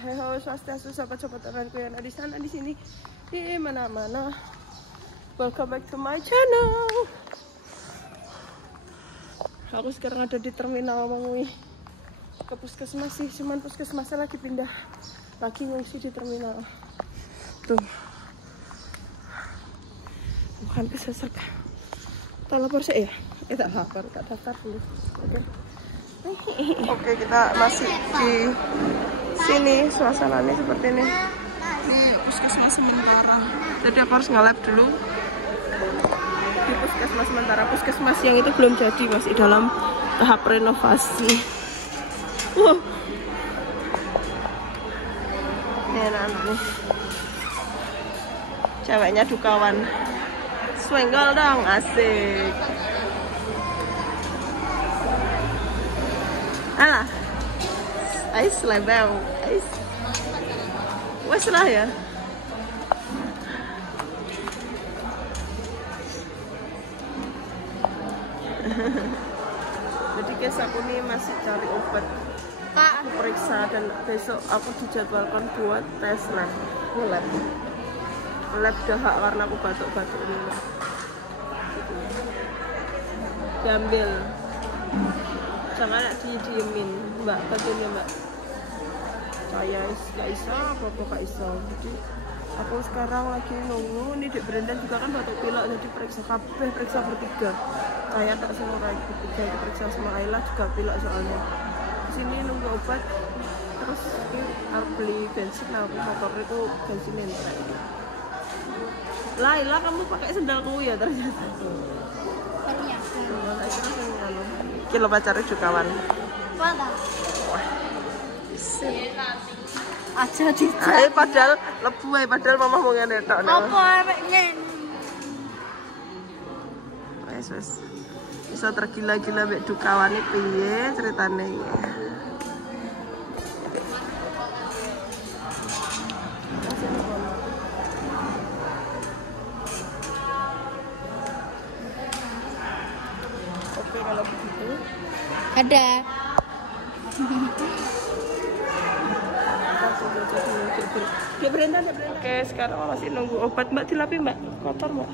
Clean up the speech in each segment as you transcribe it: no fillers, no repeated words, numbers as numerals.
Halo, swastiastu, sahabat-sahabat Tuhanku yang ada di sana, di sini, di mana-mana. Welcome back to my channel. Aku sekarang ada di terminal Mangui ke puskesmas sih, cuman puskesmasnya lagi pindah, lagi ngungsi di terminal. Tuh, bukan kesesek. Tak lapor sih ya? Tak lapor, tak daftar dulu. Oke, kita masih di sini, suasananya seperti ini di puskesmas sementara. Jadi aku harus nge-lab dulu di puskesmas sementara. Puskesmas yang itu belum jadi, masih dalam tahap renovasi. Ini anak-anak nih, ceweknya dukawan. Swenggol dong, asik. Alah, ais lebel, ais. Wes lah ya. Jadi guys, aku nih masih cari obat. Aku periksa dan besok aku dijadwalkan buat tes lab. Lab dahak karena aku batuk-batuk dulu. Diambil. Jangan didiemin, Mbak, bantuin Mbak. Saya gak bisa, apa-apa gak bisa. Jadi aku sekarang lagi nunggu. Ini di Brendan juga kan batuk pilek, jadi periksa kabeh, periksa bertiga. Saya tak semua bertiga, diperiksa sama Ayla juga pilek soalnya. Di sini nunggu obat, terus harus beli bensin. Nah, motor itu bensin entrek. Laila, kamu pakai sendalku ya ternyata. Kilo pacarnya juga kawan. Mana? Aja di. Padahal lebu padahal mama mau ngene tok. Apa arek ngen? Wes. Bisa tergila-gila mek dukawane piye ceritane iki. Oke, kalau begitu Ada. Oke, sekarang masih nunggu obat. Mbak, dilapi Mbak, kotor Mbak.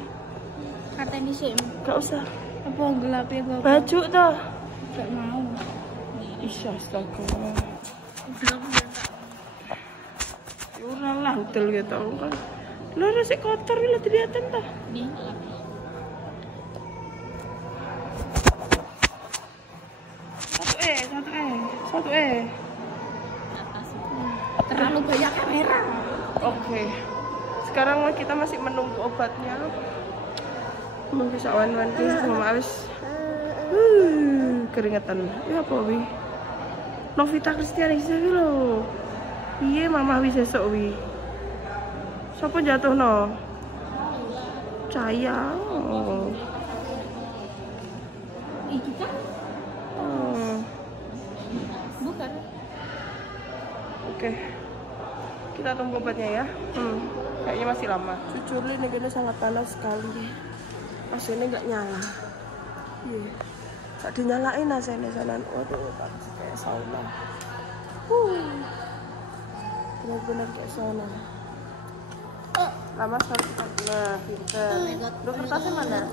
Katanya sih. Gak usah. Apa gelap ya Bapak? Baju tuh. Gak mau. Isya, astaga. Ora lah, utel gitu kan. Lah rasik kotor lah kelihatan tuh. Nih. Satu Terlalu banyak kamera. Oke. Sekarang kita masih menunggu obatnya. Mungkin sawan-wan Mama Awis. Keringetan. Ya apa wi? Novita Kristiani sih lho. Iya Mama Awis esok wi. Sopo jatuh no? Caya. Oh. Iki kan? Bukan. Oke. Kita tunggu obatnya ya. Kayaknya masih lama. Jujur ini negara sangat panas sekali. AC-nya nggak nyala. Iya. Gak dinyalain AC-nya sanan. Waduh, panas kayak sauna. Benar-benar kayak sauna. Lama sekali kita. Nah, pinter. Lu kertasnya mana?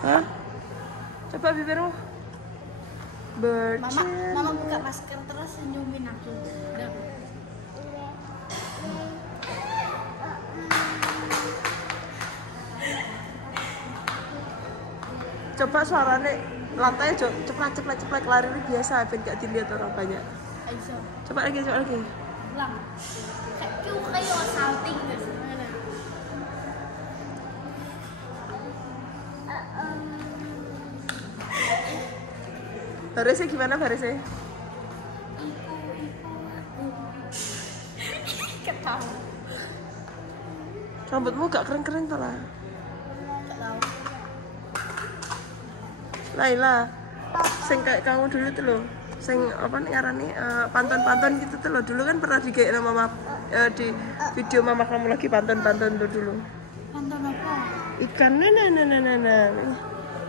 Hah? Coba bibirmu. Mama buka masker terus senyumin aku. Coba suaranya lantai ceplak lari biasa, biar gak dilihat orang banyak. Ayo. Coba lagi. Ulang. Kayak salting guys. Barisnya gimana barisnya? Ketawa. Rambutmu gak kering-kering tuh lah. Gak tahu. Laila, Sing kayak kamu dulu tuh loh. Sing apa nih ngarani pantun-pantun gitu tuh loh. Dulu kan pernah digawe mama di video mama kamu lagi pantun-pantun tuh dulu. Pantun apa? Ikan nah.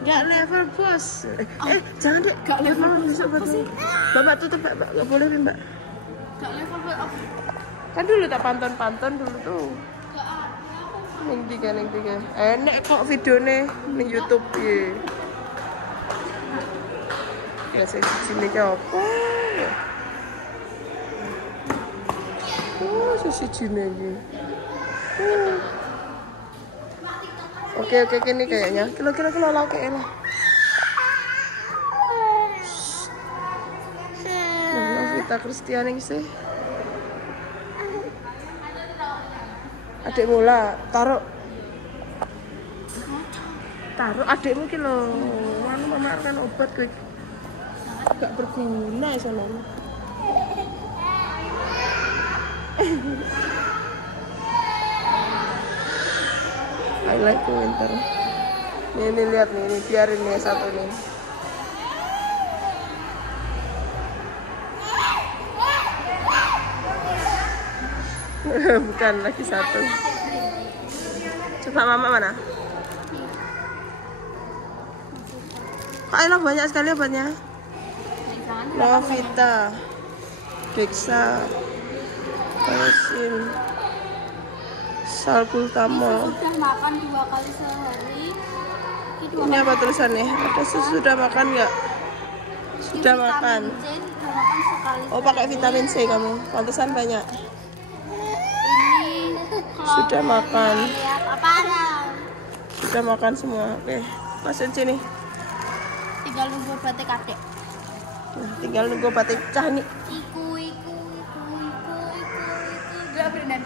Gak level bos. Jangan deh. Gak level bos apa sih? Bapak tutup Mbak. Gak boleh Mbak. Gak level apa? Kan dulu tak pantun-pantun dulu tuh. Gak ada. Ning tiga. Enak kok videone ning YouTube piye. Ya sing sini ki apa? Oh, siji-sijine iki. Oke, kini kayaknya. Kilo lah kayaknya. Nah, Vita Kristiani sih. Adikmu lah, taruh adikmu ki lho. Anu mama kan obat kowe. Gak berguna sono. I like winter. Ini lihat nih, ini biarin nih satu nih. Bukan lagi satu. Coba mama mana? Kok banyak sekali obatnya? Novita, Dexa, Kosin, Salbutamol. Sudah makan 2 kali sehari. Ini apa tulisannya? Ada sudah makan nggak? Sudah makan. C, sudah makan sekali. Oh pakai vitamin C kamu. Pantesan banyak. Ini Sudah makan. lihat apaan? Sudah makan semua. Oke, masukin sini. Tinggal nunggu batik adek. Nah, tinggal nunggu batik cah nih. Iku. Udah berenang.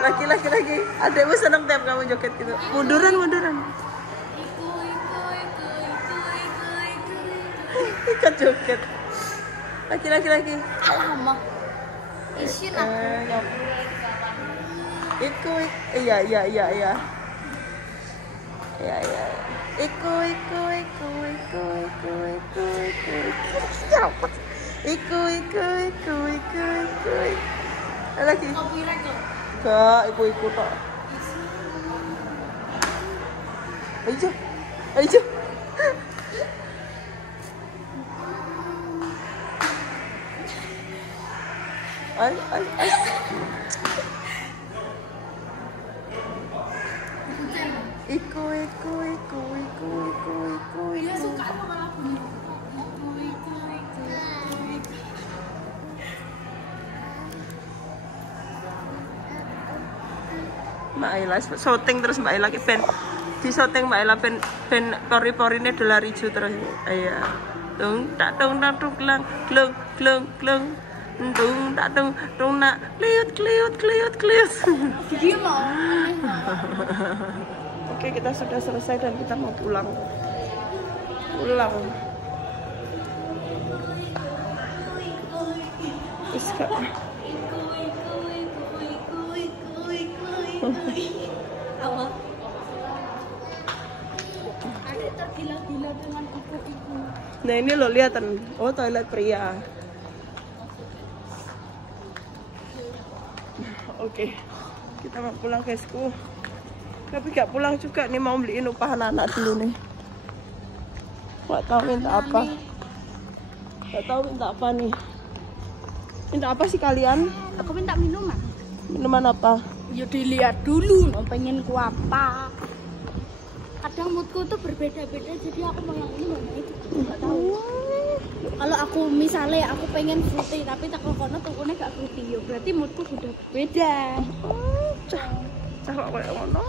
Lagi. Adekmu seneng tiap kamu joget gitu. Munduran. Ikut joget. Lagi. Alamak. Isin aku. Iku. Iya. Iya. Iku. Lagi. Copyright loh. Gak, iku tok. Ayo. Ay. Iku. Dia suka sama lagu ini. Mbak Ayla syuting terus Mbak Ayla ki ben di syuting Mbak Ayla ben pori-porine dolar ijo terus. Iya. Tung tak tung klang glung. Tung tak tung nak kliut. Dia mau. Oke, kita sudah selesai dan kita mau pulang. Iska. Awal. Adek tergila-gila dengan iku. Nah ini lo lihatan, oh toilet pria. Oke, kita mau pulang guysku. Tapi gak pulang juga nih, mau beliin upahan anak dulu nih. Gak tahu minta apa. Nih. Minta apa sih kalian? Aku minta minuman. Minuman apa? Ya dilihat dulu, pengen ku apa. Kadang moodku tuh berbeda-beda, jadi aku mau yang ini mau yang itu. Nggak tahu. Kalau aku misalnya aku pengen fruity, tapi tak kono tukunya gak fruity, ya berarti moodku sudah berbeda. Cah kok kayak ngono.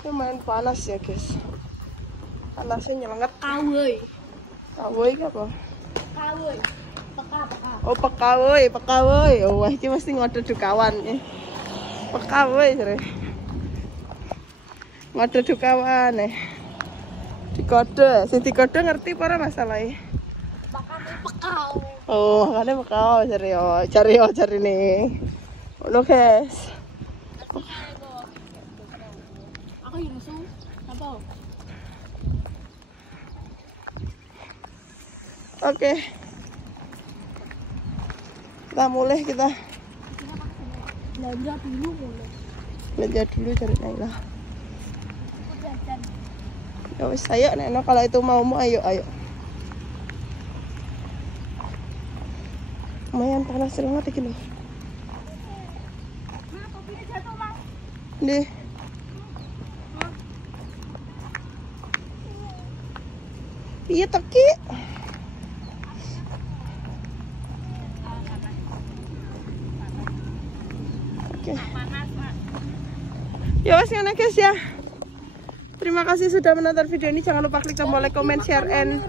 Lumayan panas ya guys. Panasnya nyelenget. Kawoi apa? Kawoi. Peka. Oh pekawoi. Oh wah ini mesti ngode dukawan ya. Pekawoi sore. Ngode dukawan ya. Dikode, sing dikode ngerti para masalahnya. Pekau. Oh makanya pekawoi cari nih. Lo guys. Aku yang Oke. Kita mulai kita. Belanja dulu boleh. Belanja dulu cari Naila. Ya wis ayo Neno, kalau itu maumu ayo. Lumayan panas banget iki lho. Nah, kopinya jatuh, Mas. Nih. Iya teki. Oke. Panas, Mak. Ya wes ngene guys ya. Terima kasih sudah menonton video ini. Jangan lupa klik tombol like, comment, share, and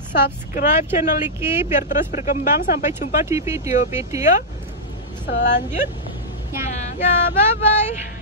subscribe channel Iki biar terus berkembang. Sampai jumpa di video-video selanjutnya. Ya, bye-bye.